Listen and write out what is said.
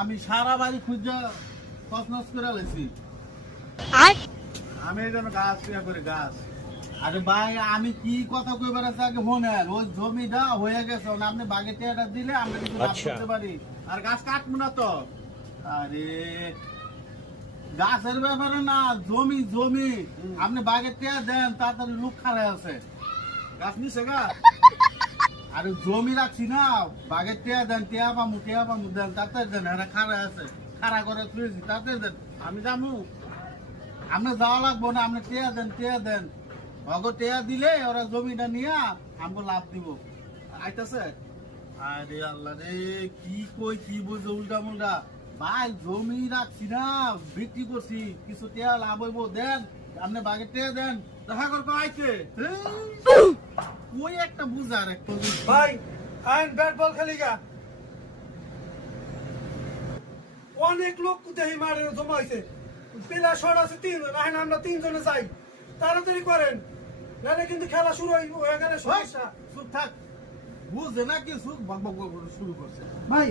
আমি সারা বাড়ি খুঁজে তছনছ করে লেছি। আমি এই জন্য গাছ করে গাছ। আরে ভাই আমি কি কথা কইবার আছে আগে শোনেন। ওই জমিটা হয়ে গেছে, আপনি বাগে টিয়াটা দিলে আমরা কিছু লাভ করতে পারি। আর গাছ কাটবো না তো। আরে গাছের ব্যাপারে না, জমি জমি আপনি বাগে টিয়া দেন, তাড়াতাড়ি লোক খারাপ আছে। গাছ নিছে গা। আরে জমি রাখছি না, বাগে টিয়া দেন, টিয়া পামু দেন, তাড়াতাড়ি দেন। এরা খারাপ আছে, খাড়া করে তুলেছি, তাড়াতাড়ি দেন। আমি যাবো, আপনি যাওয়া লাগবো না, আপনি টিয়া দেন। অগো টিয়া দিলে ওরা জমিটা নিয়ে আমাকে লাভ দিব। আইতাছে। আরে আল্লাহ রে, কি কই কি বুঝো উল্টা মুল্টা। ভাই জমি রাখছি না, বিক্রি করছি, কিছু টিয়া লাভ হইব, দেন। আপনি বাগে টিয়া দেন, দেখা করবো আইতে। ওই একটা বুঝার একটা ভাই আইন ব্যাট বল খেলি গা। অনেক লোক দেখি মাঠে জমা হয়েছে, প্লেয়ার শট আছে 3 জন, এখন আমরা 3 জনে যাই, তাড়াতাড়ি করেন, নাহলে কিন্তু খেলা শুরু হয়ে গেলে সমস্যা। চুপ থাক, বুঝে না কিছু বক বক শুরু করছে ভাই